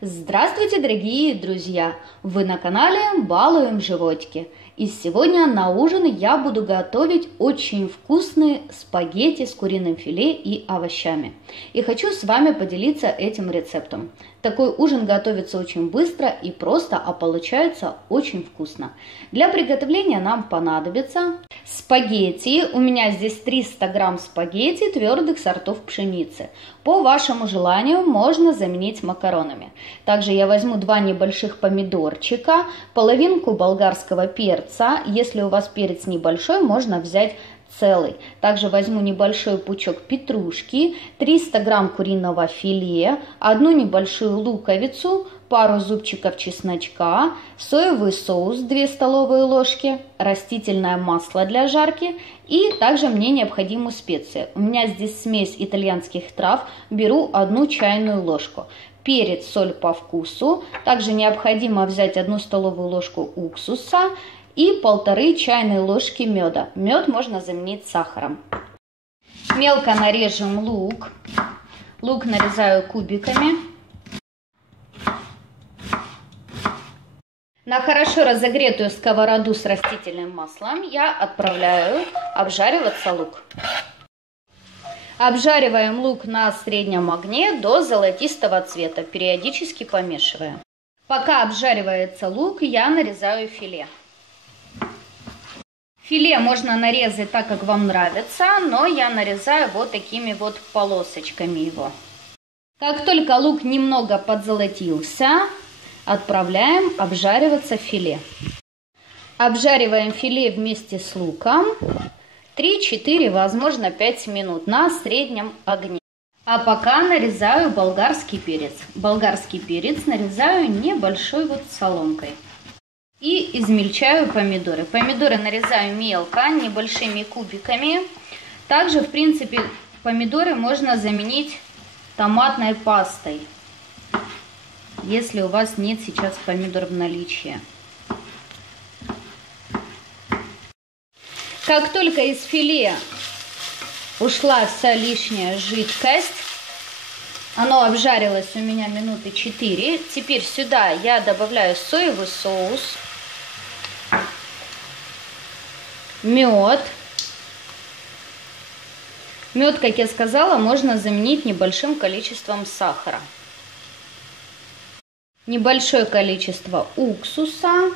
Здравствуйте, дорогие друзья! Вы на канале Балуем животики. И сегодня на ужин я буду готовить очень вкусные спагетти с куриным филе и овощами. И хочу с вами поделиться этим рецептом. Такой ужин готовится очень быстро и просто, а получается очень вкусно. Для приготовления нам понадобится спагетти. У меня здесь 300 грамм спагетти твердых сортов пшеницы. По вашему желанию можно заменить макаронами. Также я возьму 2 небольших помидорчика, половинку болгарского перца. Если у вас перец небольшой, можно взять целый. Также возьму небольшой пучок петрушки, 300 грамм куриного филе, 1 небольшую луковицу, пару зубчиков чесночка, соевый соус 2 столовые ложки, растительное масло для жарки и также мне необходимы специи. У меня здесь смесь итальянских трав, беру 1 чайную ложку. Перец, соль по вкусу. Также необходимо взять 1 столовую ложку уксуса и 1,5 чайной ложки меда. Мед можно заменить сахаром. Мелко нарежем лук. Лук нарезаю кубиками. На хорошо разогретую сковороду с растительным маслом я отправляю обжариваться лук. Обжариваем лук на среднем огне до золотистого цвета, периодически помешивая. Пока обжаривается лук, я нарезаю филе. Филе можно нарезать так, как вам нравится, но я нарезаю вот такими вот полосочками его. Как только лук немного подзолотился, отправляем обжариваться филе. Обжариваем филе вместе с луком 3-4, возможно 5 минут на среднем огне. А пока нарезаю болгарский перец. Болгарский перец нарезаю небольшой вот соломкой. И измельчаю помидоры. Помидоры нарезаю мелко, небольшими кубиками. Также, в принципе, помидоры можно заменить томатной пастой, если у вас нет сейчас помидор в наличии. Как только из филе ушла вся лишняя жидкость, оно обжарилось у меня минуты 4, теперь сюда я добавляю соевый соус, мед. Мед, как я сказала, можно заменить небольшим количеством сахара. Небольшое количество уксуса,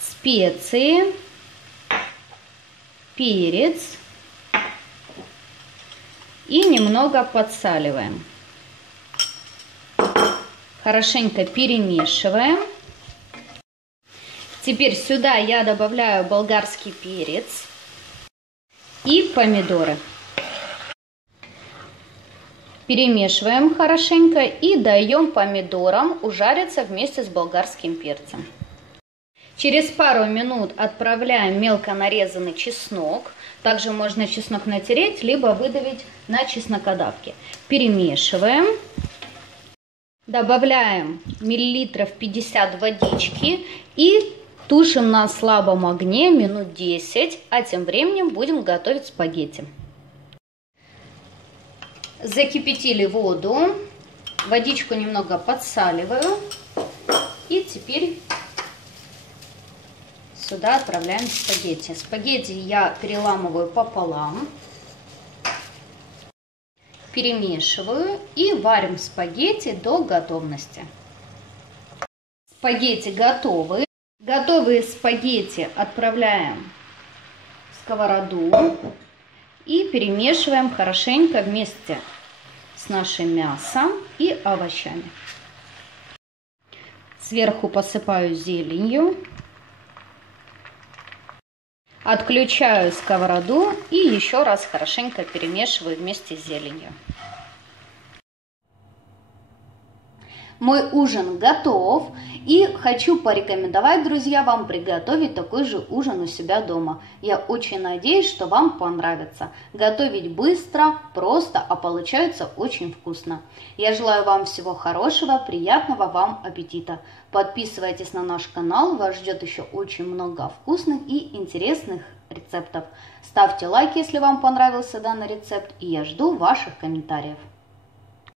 специи, перец и немного подсаливаем. Хорошенько перемешиваем. Теперь сюда я добавляю болгарский перец и помидоры. Перемешиваем хорошенько и даем помидорам ужариться вместе с болгарским перцем. Через пару минут отправляем мелко нарезанный чеснок. Также можно чеснок натереть, либо выдавить на чеснокодавке. Перемешиваем. Добавляем миллилитров 50 водички и тушим на слабом огне минут 10, а тем временем будем готовить спагетти. Закипятили воду, водичку немного подсаливаю и теперь сюда отправляем спагетти. Спагетти я переламываю пополам, перемешиваю и варим спагетти до готовности. Спагетти готовы. Готовые спагетти отправляем в сковороду и перемешиваем хорошенько вместе с нашим мясом и овощами. Сверху посыпаю зеленью. Отключаю сковороду и еще раз хорошенько перемешиваю вместе с зеленью. Мой ужин готов, и хочу порекомендовать, друзья, вам приготовить такой же ужин у себя дома. Я очень надеюсь, что вам понравится. Готовить быстро, просто, а получается очень вкусно. Я желаю вам всего хорошего, приятного вам аппетита. Подписывайтесь на наш канал, вас ждет еще очень много вкусных и интересных рецептов. Ставьте лайк, если вам понравился данный рецепт, и я жду ваших комментариев.